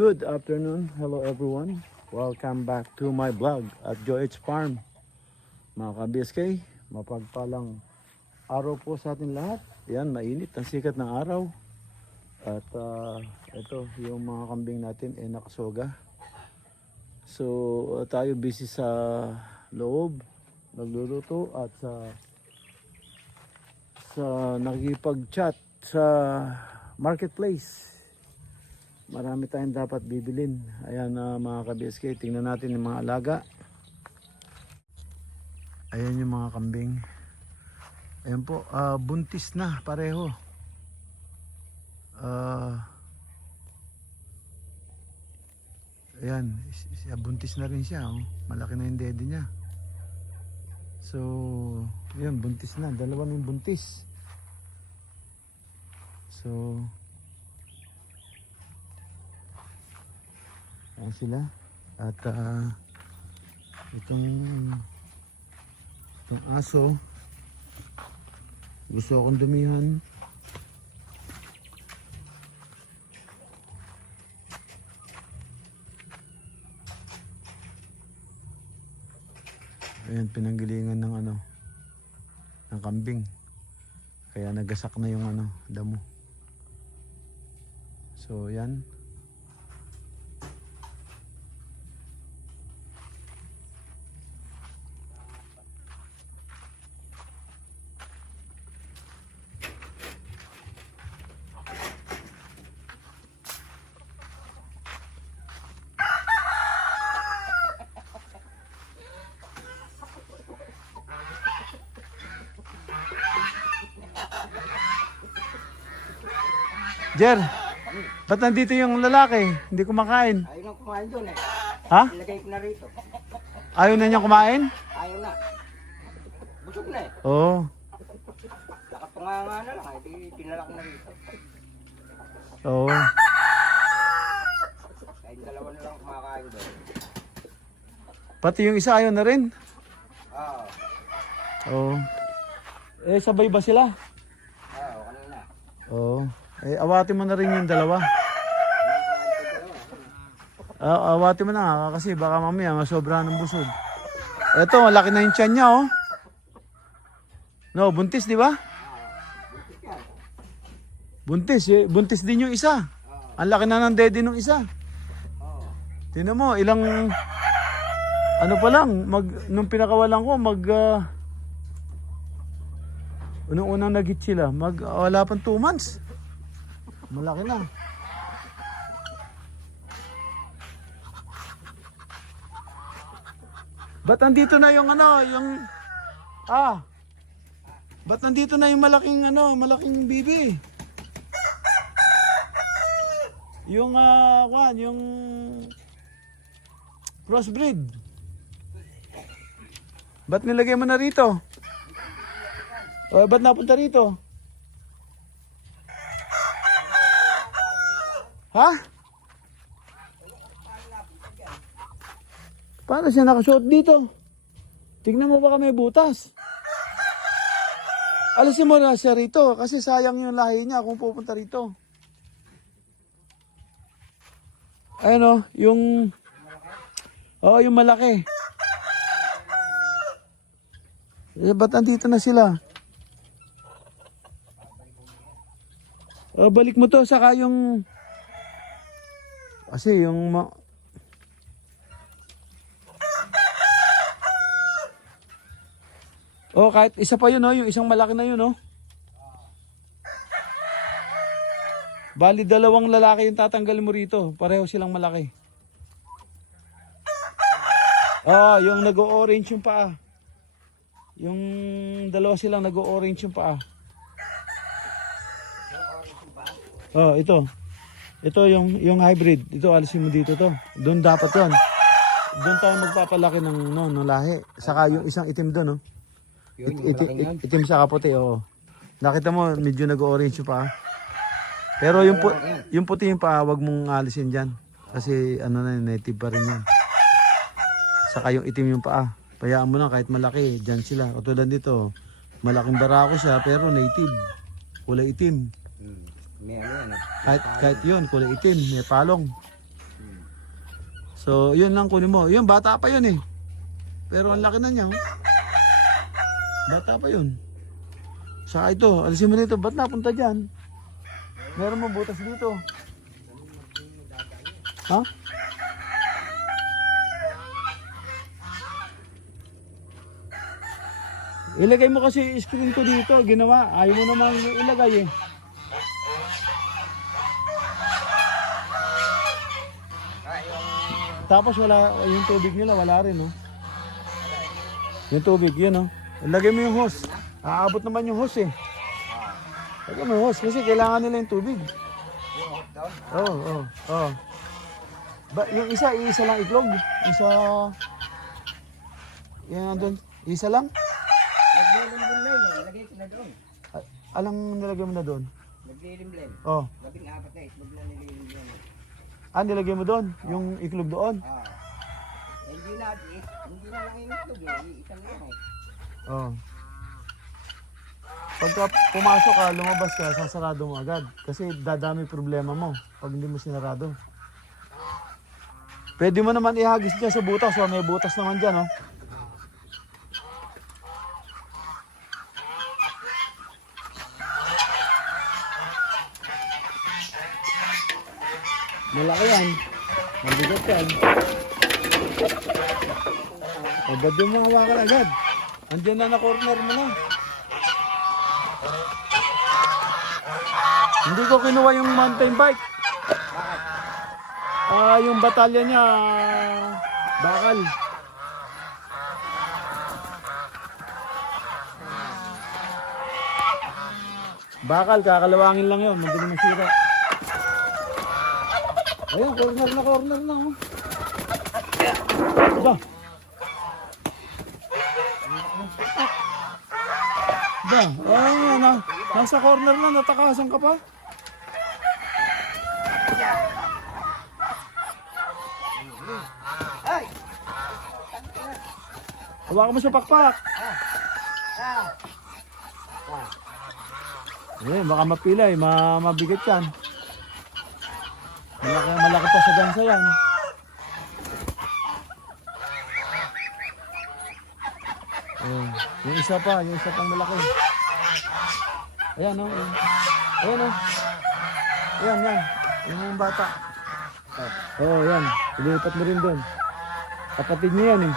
Good afternoon, hello everyone. Welcome back to my vlog at Joe H Farm. Mga ka-BSK, mapagpalang araw po sa atin lahat. Yan, mainit ang sikat ng araw. At ito, yung mga kambing natin ay nakasoga. So, tayo busy sa loob, nagluluto at sa nakikipag-chat sa marketplace. Marami tayong dapat bibilin. Ayan mga ka-BSK, tingnan natin yung mga alaga. Ayan yung mga kambing. Ayan po, buntis na pareho. Ayan, buntis na rin siya. Oh. Malaki na yung dede niya. So, ayan, buntis na. Dalawa na yung buntis. So, ayan sila. At itong aso, gusto akong dumihan. Ayan, pinanggilingan ng ng kambing. Kaya nagasak na yung damo. So, yan. Jer, ba't nandito yung lalaki? Hindi kumakain. Ayaw na kumain doon eh. Ha? Ilagay ko na rito. Ayaw na niya kumain? Ayaw na. Busog na eh. Oo. Nakapanganga na lang eh. Tinalak na rito. Oo. Kahit dalawa na lang kumakain doon. Pati yung isa ayaw na rin? Oo. Oo. Eh, sabay ba sila? Oo, kanina. Oo. Eh, awatin mo na rin yung dalawa. Awatin mo na nga kasi baka mamaya masobra ng busog. Eto, malaki na yung tiyan niya, oh. No, buntis, di ba? Buntis, eh. Buntis din yung isa. Ang laki na ng dede ng isa. Tingnan mo, ilang pa lang, nung pinakawalan ko, unang-unang nag-hit sila, wala pang 2 months. Malaki na. Ba't nandito na yung ba't nandito na yung malaking bibi? Yung yung crossbreed. Ba't nilagay mo na rito? Ba't napunta rito? Ha? Paano siya nakasuot dito? Tignan mo baka may butas. Alisin mo na siya rito kasi sayang yung lahi niya kung pupunta rito. Ayun o, yung... Oo, yung malaki. Ba't andito na sila? Balik mo to, saka yung... Kasi yung... kahit isa pa yun, yung isang malaki na yun, Bali, 2 lalaki yung tatanggalin mo rito. Pareho silang malaki. Yung nag-o-orange yung paa. Yung 2 silang nag-o-orange yung paa. Ito. Ito yung hybrid. Ito, alisin mo dito to. Doon dapat yun. Doon tayo magpapalaki ng lahi. Saka yung isang itim doon, Yun, yung malaking yun. Itim sa kaputi, Nakita mo, medyo nag-orange yung paa. Pero yung puti yung paa, wag mong alisin dyan. Kasi native pa rin yan. Saka yung itim yung paa. Payaan mo na kahit malaki, dyan sila. Katulad dito, malaking barako siya pero native. Kulay itim. May ano yan. Kahit yun, kulay itim, may palong. So, yun lang kunin mo. Yun, bata pa yun Pero ang laki na niya. Bata pa yun. Saka ito, alisin mo dito. Ba't napunta dyan? Meron mo butas dito. Ha? Ilagay mo kasi screen ko dito. Ginawa. Ayaw mo naman ilagay Tapos wala, yung tubig nila wala rin Yung tubig, yun Ilagay mo yung hose. Aabot naman yung hose Ilagay mo yung hose kasi kailangan nila yung tubig. Oo. Yung isa lang itlog. Isa, yan nandun. Isa lang? Naglilimblim ko na doon. Alang nilagay mo na doon? Naglilimblim. 14 na itlog na nililimlim. Nilagay mo doon? Yung iklog doon? Hindi na lang yung itlog isang lang Pagka pumasok ka, lumabas ka, sasarado mo agad. Kasi dadami problema mo pag hindi mo sinarado. Pwede mo naman ihagis dyan sa butas. May butas naman dyan. Malaki yan. Mabigat yan. Ba't yung mga hawakan agad? Andiyan na corner mo na. Hindi ko kinuha yung mountain bike. Yung batalya niya, bakal. Bakal, kakalawangin lang yun. Hindi naman sira. Ayun, corner na. Aba. Nasa corner na, natakasan ka pa. Hawakan mo sa pakpak. Baka mapilay, mabigat yan. Malaki pa sa gansa yan. Yung isa pang malaki. Ayan Ayan. Yung bata. Yan. Ilipat mo rin doon. Kapatid niya yan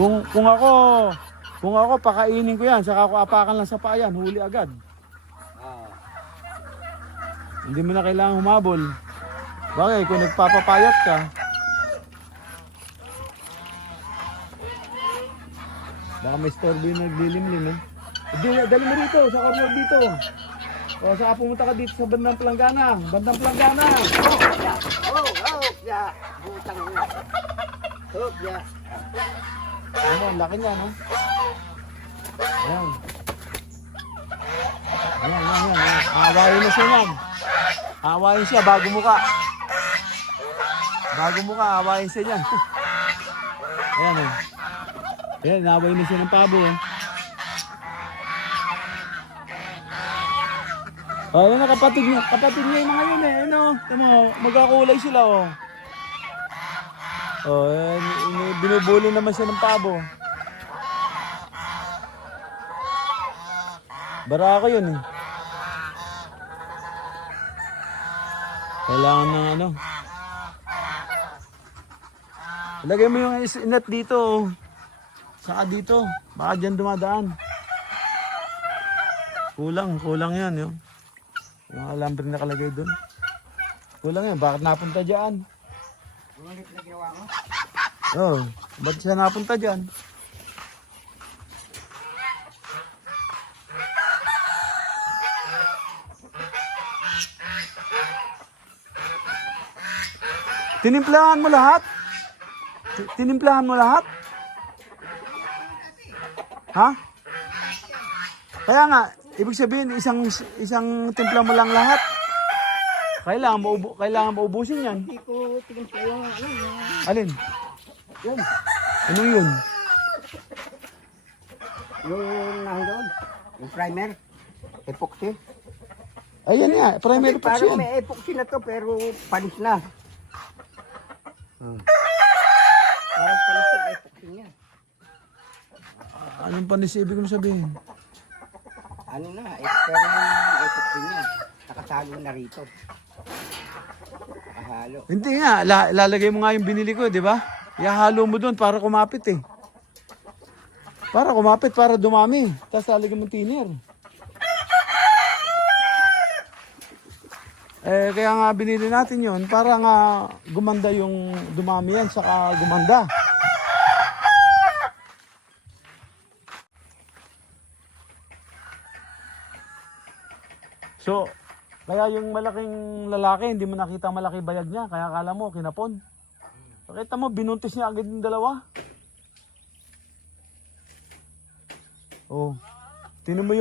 Kung ako pakainin ko yan, saka ako apakan lang sa paa yan, huli agad. Hindi mo na kailangan humabol. Bakit? Kung nagpapapayat ka, baka may storbo yung naglilimlim Dali mo dito, sa corner dito. Saka pumunta ka dito sa bandang Planggana. Butang ang laki niya, Ayan. Hawain na siya yan. Hawain siya bago mo ka. Hawain siya yan. Ayan o. Ayan, nabay na siya ng pabo. Oh, yun na kapatid niya yung mga yun eh. Ano, magkakulay sila oh. Oh, binubuli naman siya ng pabo. Barako yun eh. Kailangan ng ano. Ilagay mo yung net dito oh. Saka dito. Baka dyan dumadaan. Kulang yan yun. Yung alambre nakalagay doon. Kulang yan. Bakit napunta dyan? Ulit na ginawa ko. Oh, ba't siya napunta dyan? Tinimplahan mo lahat? Tinimplahan mo lahat? Ha? Kaya nga, ibig sabihin isang timpla mo lang lahat. Kailangan maubusin yan. Hindi ko tinimpla yung ano. Alin? Yun. Ano yun? Yung nandoon. Yung primer. Epoxy. Ayan nga, primary epoxy Parang yan. may epoxy na to pero panis na. Parang panis yung epoxy niya. Anong panis ibig mo sabihin? Ano na, pero yung epoxy niya. Nakasalo na rito. Nakahalo. Hindi nga, lalagay mo nga yung binili ko, di ba? Ihahalo mo doon para kumapit eh. Para kumapit, para dumami. Tapos lalagyan mo thinner. Eh, kaya nga binili natin yon para nga gumanda yung dumami yan, saka gumanda. So, kaya yung malaking lalaki, hindi mo nakita malaki bayag niya, kaya akala mo, kinapon. Pakita mo, binuntis niya agad yung dalawa. Oh, tingnan mo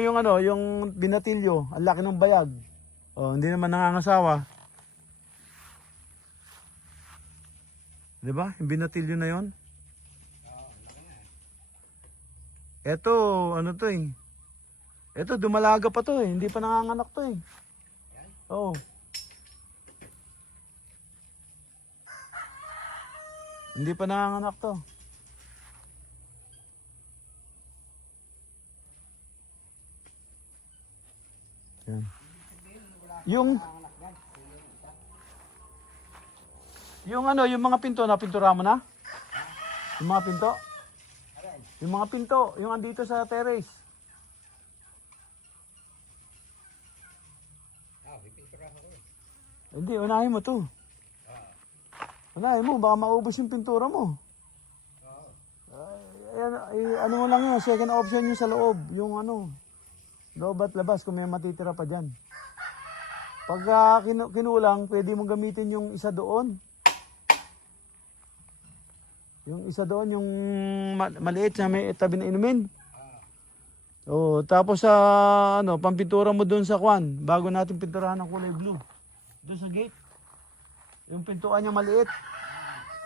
yung ano, yung binatilyo, ang laki ng bayag. Oh, hindi naman nangangasawa. 'Di ba? Yung binatilyo na 'yon. Ito, ano to eh. Ito dumalaga pa to eh, hindi pa nanganganak to eh. Oh. Hindi pa nanganganak to. Yan. Yung ano, yung mga pinto na pintura mo na? Yung mga pinto? Yung mga pinto, yung andito sa terrace. Hindi, unahin mo to. Unahin mo, baka maubos yung pintura mo. Ano mo lang yun, second option yung sa loob, yung ano. Loob at labas kung may matitira pa dyan. Pag kinulang, pwede mong gamitin yung isa doon. Yung isa doon, yung maliit na may tabi na inumin. Oh, tapos sa pampintura mo doon sa kwan, bago natin pinturahan ng kulay blue. Doon sa gate. Yung pintuan niya maliit.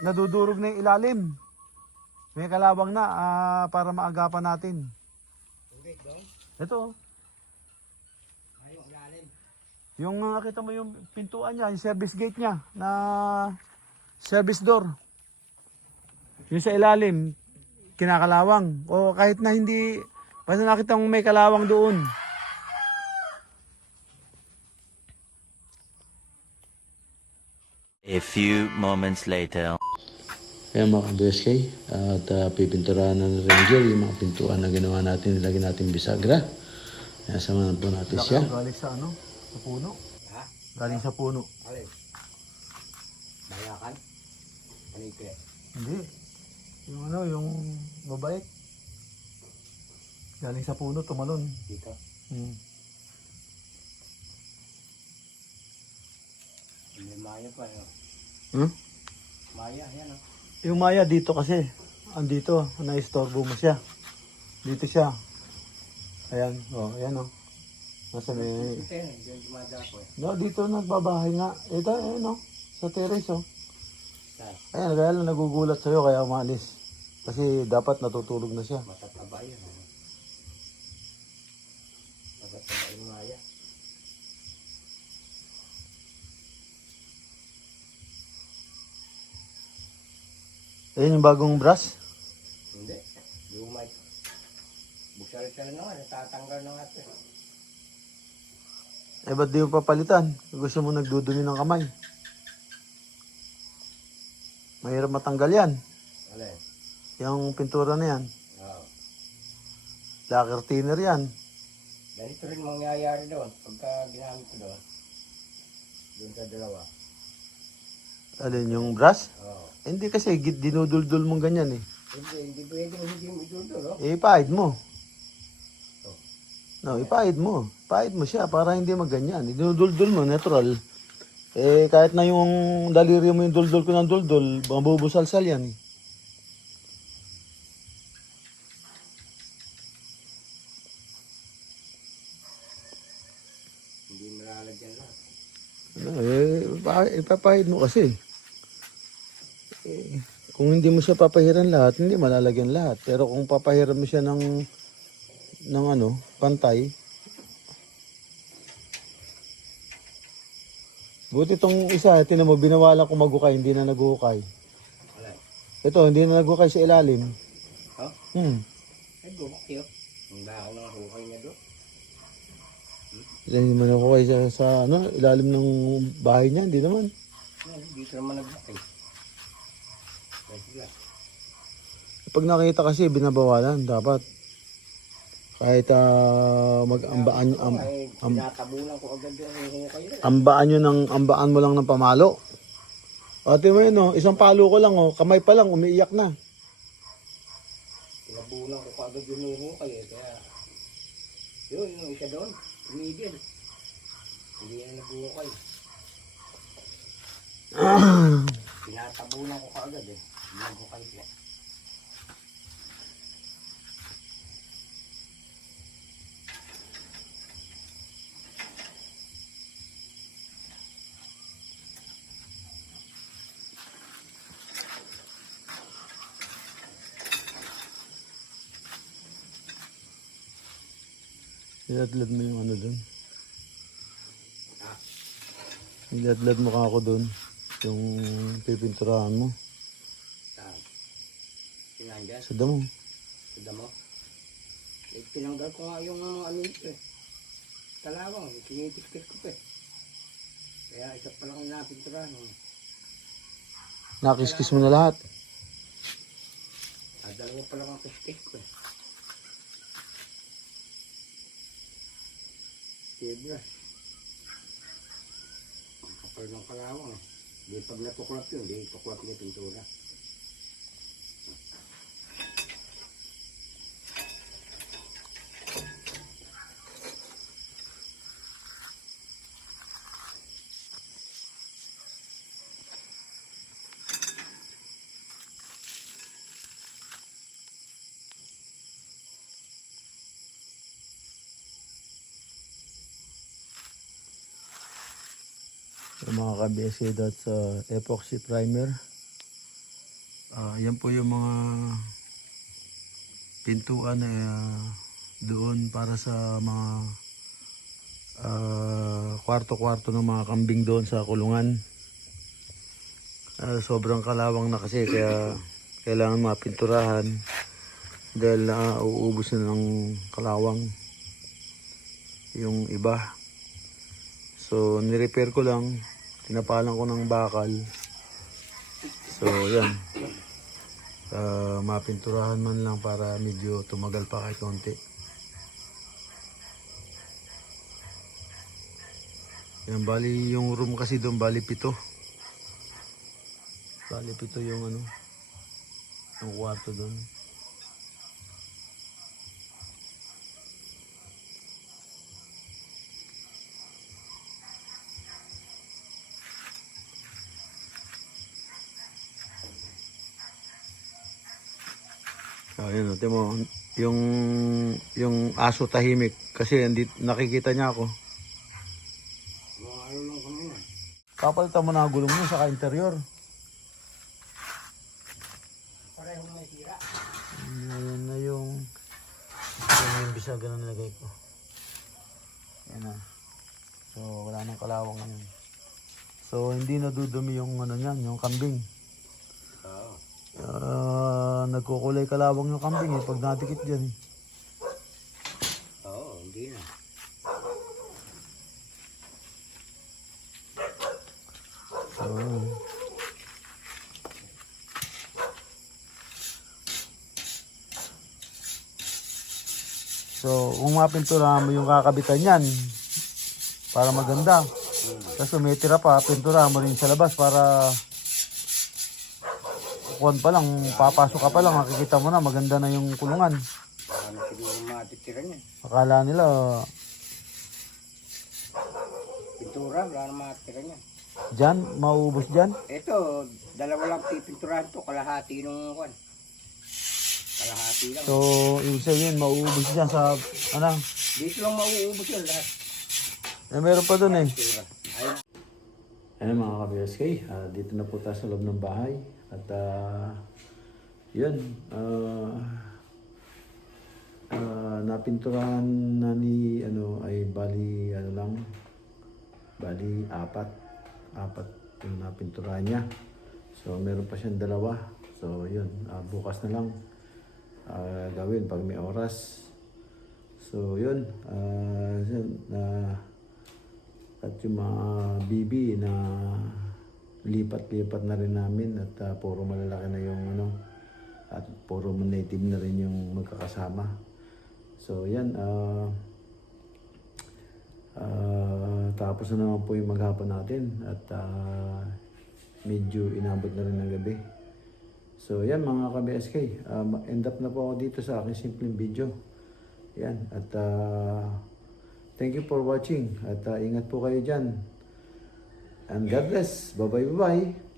Nadudurog na yung ilalim. May kalawang na para maagapan natin. Ito. Yung nakita mo yung pintuan niya, yung service gate niya na service door. Yung sa ilalim, kinakalawang. O kahit na hindi, basta nakita mong may kalawang doon. A few moments later. Kaya mga ka-BSK, at pipinturahan na ng Ranger yung mga pintuan na ginawa natin, nilagyan natin bisagra. Kaya samahan po natin siya. Galing sa ano? Sa puno? Ha? Galing sa puno. Alin? Bayakan? Palikre? Hindi. Yung ano, yung mabait. Galing sa puno, tumalon. Dito. May maya pa yun. Maya, yan o. Yung maya dito kasi. Andito, na-istorbo mo siya. Dito siya. Ayan, ayan Nasa may... Ito yun, yung dumadapo eh. No, dito nagbabahay nga. Ito, sa terrace Saan? Ayan, kaya lang nagugulat sa'yo kaya umalis. Kasi dapat natutulog na siya. Matataba yun. Matataba yung maya. Ayan yung bagong brush. Hindi. Lumay. Busal-sal na nga. Natatanggal na nga ito. Eh, ba't di mo papalitan? Gusto mo nagdudumi ng kamay. Mahirap matanggal yan. Alin? Yung pintura na yan. Oo. Lacquer thinner yan. Ganito rin mangyayari doon. Pagka ginamit ko doon. Doon sa dalawa. Alin yung brush? Oo. Hindi kasi dinuduldul mong ganyan eh. Hindi pwedeng hindi mo idudol, no? Eh, ipahid mo. No, ipahid mo. Ipahid mo siya para hindi maganyan. Dinuduldul mo, natural. Eh, kahit na yung daliri mo yung duldul ko ng duldul, mabubusalsal yan eh. Hindi malalagyan lahat. Ano, ipapahid mo kasi. Eh, kung hindi mo siya papahiran lahat, hindi malalagyan lahat. Pero kung papahiran mo siya ng ano, pantay. Buti itong isa, tinan mo, binawalan ko magukay, hindi na naguhukay. Alin? Ito, hindi na naguhukay sa ilalim. Ha? Ay, bumaki, oh. Ang dako ng hukay niya doon. Hindi man naguhukay sa ano, ilalim ng bahay niya, hindi naman. Dito naman nagbukay. Pwede lang. Pag nakita kasi, binabawalan, dapat. Kahit mag-ambaan, Tinatabunan ko agad yung hukay na. ambaan mo lang ng pamalo. O, tingnan mo yun, oh, isang palo ko lang, oh, kamay pa lang, umiiyak na. Tinabunan ko agad yung hukay eh. Kaya, yun, yung isa doon, tumigil. Hindi na nabuhukay. Tinatabunan ko agad eh. Naghukay siya. Iladlad mo yung ano dun. Iladlad mo ka ako dun. Yung pipinturahan mo. Saan? Sinandyan? Sa damo. Sa damo? Eh, tinanggal ko nga yung ano ito eh. Talawang, tinitiktik ko pa eh. Kaya isa pa lang napinturahan. Nakiskis mo na lahat. Dalawa pa lang ang kiskis ko eh. Sibra. Ang kapal ng kalawang eh. Di pag natuklap yun, di tuklap niya pintura. Yung mga ka-BSC that's epoxy primer. Yan po yung mga pintuan na doon para sa mga kwarto-kwarto ng mga kambing doon sa kulungan. Sobrang kalawang na kasi kaya kailangan mapinturahan dahil uubos na ng kalawang yung iba. So nirepair ko lang, tinapalan ko ng bakal. So yan, mapinturahan man lang para medyo tumagal pa kahit konti. Yan, bali yung room kasi doon, bali 7. Bali 7 yung ano, yung kwarto doon. Ayun, tingnan mo, yung aso tahimik kasi hindi nakikita niya ako. Mga ano lang kami na. Papalitan mo na ang gulong mo sa interior. Parehong may sira. Ayan na yung bisaga na nilagay ko. Ayan na. So wala nang kalawang ngayon. So hindi nadudumi yung ano niyan, yung kambing. Nagkukulay kalawang yung kambing pag nadikit dyan. Oo, hindi na. So kung mapintura mo yung kakabitan yan para maganda. Tapos tumitira pa, pintura mo rin sa labas para kuwan pa lang, papasok ka pa lang, makikita mo na maganda na yung kulungan. Baka na siguro matitira niya. Akala nila, Pintura, wala na matitira niya. dyan, mauubos dyan. Ito, dalawa lang pipinturahan to, kalahati nung kwan. Kalahati lang. So, ibig sabihin, mauubos dyan sa, ano, Dito lang mauubos yun lahat. meron pa dun eh. Pintura. Ayun. Ayan mga ka-BSK, dito na po tayo sa loob ng bahay. At yun, napinturahan na ni ay bali apat yung napinturahan niya. So meron pa siyang dalawa. So yun, bukas na lang gawin pag may oras. So yun, at yung mga bibi na lipat-lipat na rin namin at puro malalaki na yung at puro native na rin yung magkakasama. So yan, tapos na naman po yung maghapon natin at medyo inabot na rin ng gabi. So yan mga ka-BSK, end up na po ako dito sa aking simpleng video. Yan, at thank you for watching at ingat po kayo dyan. And God bless. Bye-bye.